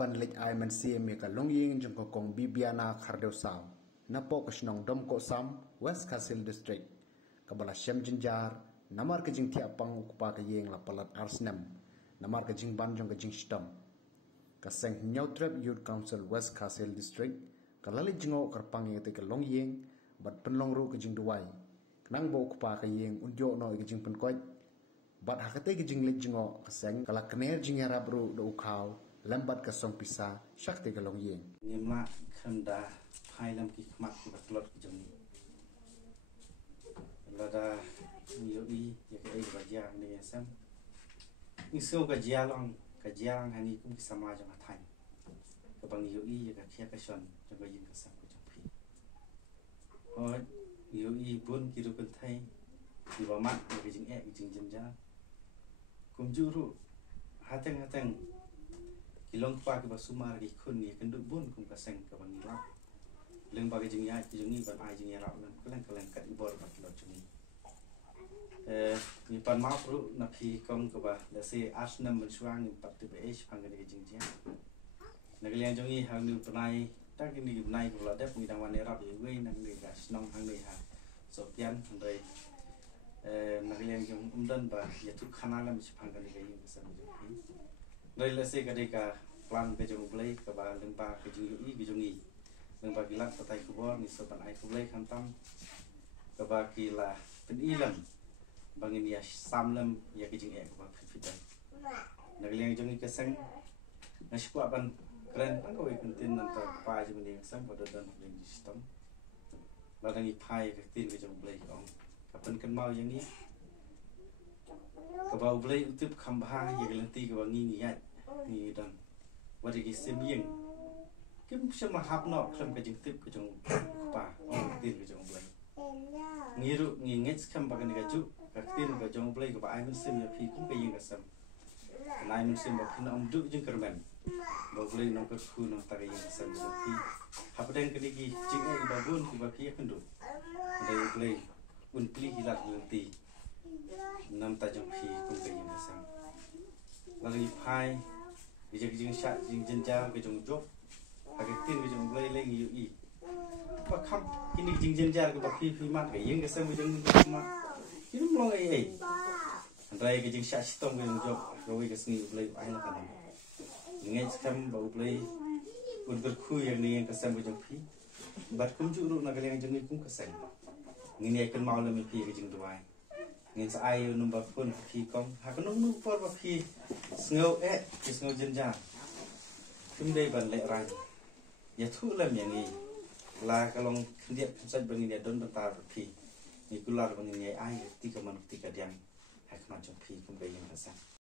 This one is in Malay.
ban lek ai man si mi ka long ying jong ko kong bibiana khardeu saw na po ka shnong dom ko sam West Castle District kabala shem jinjar namar ka jing thi apang ukpa ka yeng la palat arsnam namar ka jing ban jong ka jing stam ka seng nyautrep youth council West Castle District kalali jingo karpang yeng te ka long yeng bat penlong ru ka jing duwai nang bo ukpa ka yeng unjo no ka jing penkoit bat hakate ka jing lek jingo ka seng kala kner jing yarab ru do ukhaw lambat ka song pisa shakti ka long yeng nimla khanda phailam ki khmat ki batlot ki jong lada nioi ya ka ei ba jang ne sam ni so ka jialong hani kum ki samaj ma thain ka bang nioi ya ka khia ka shon jong ka yin ka sam ko jong phi oi nioi bun ki ru kan thai di ba mat ka jing e ki jing jin ja kum juru hateng kilong pa ke basumar di kun ni kenduk bun kum kaseng ke bang ila leng bagi jing ya jing ni ban ai jing ya rap nan kelen kat ibor bat lo jing ni pan ma pru na phi kong ke ba la se asnam men suang ni pat te be phang ke jing ja na ke lian jing ni hang ni panai ta ke ni nai ko la dep ni dang wan ne rap ye we nang ni ga snong hang ni ha so pian handai na ke lian jing dan ba ya tu khana la mi phang ke ni ga yin sa mi jing đây là xe cái cả plan cái trong play các bạn đừng ba cái chung ý cái chung ý đừng ba cái lát tay của bọn mình sẽ bạn ai không lấy khám tâm các bạn kia là tính ý lầm bằng người nhà sam lầm ya cái chung em của bạn phải đây là cái liên chung cái sáng nó sẽ qua ban keren ban oi konten nanti pa je mending sam pada dan yang sistem barang i pai cái tin cái trong playของkapan kan mau yang ni kabau play utip khamba ya gelanti ka bangi ni ya ni dan wadi ki semyeng kim sama hap no kram ka jing tip ka jong pa tin ka jong play ngiru ngi ngets khamba ka ni ka ju ka tin ka jong play ka ba ai mun sim ya phi kum ka yeng ka sam nai mun sim ba phin om du jing kermen ba play no ka khu no ta ka yeng ka sam so phi hap den ka ni ki jing ai ba bun ki ba phi ka ndu dai play un pli hilat gelanti nam ta jong phi kum ka yeng ka sam lagi phai cái jing shat jing jin ja cái jong job cái tin cái jong lay lay ngi yi ba kham kini jing jin ja cái ba phi phi mat cái yeng cái sam cái jong mat kini mong ai andai cái jing shat stom cái jong job rồi cái sni play ai na kan ngai kham ba play un ber khu yang ni cái sam cái jong phi bat kum ju ru na cái yang jong ni kum ka sam ngi ne kan mau le mi phi cái jing duai ngin sa ai number phone phi kom ha kan nung por ba phi sngo ki sngo jin ja kum dei ban le ran ya thu lam yang ni la ka long khdiet sai ban ni don ban ta phi ni kular ban ni ai ti ka man ti ka diam ha kan chong phi kum be yang sa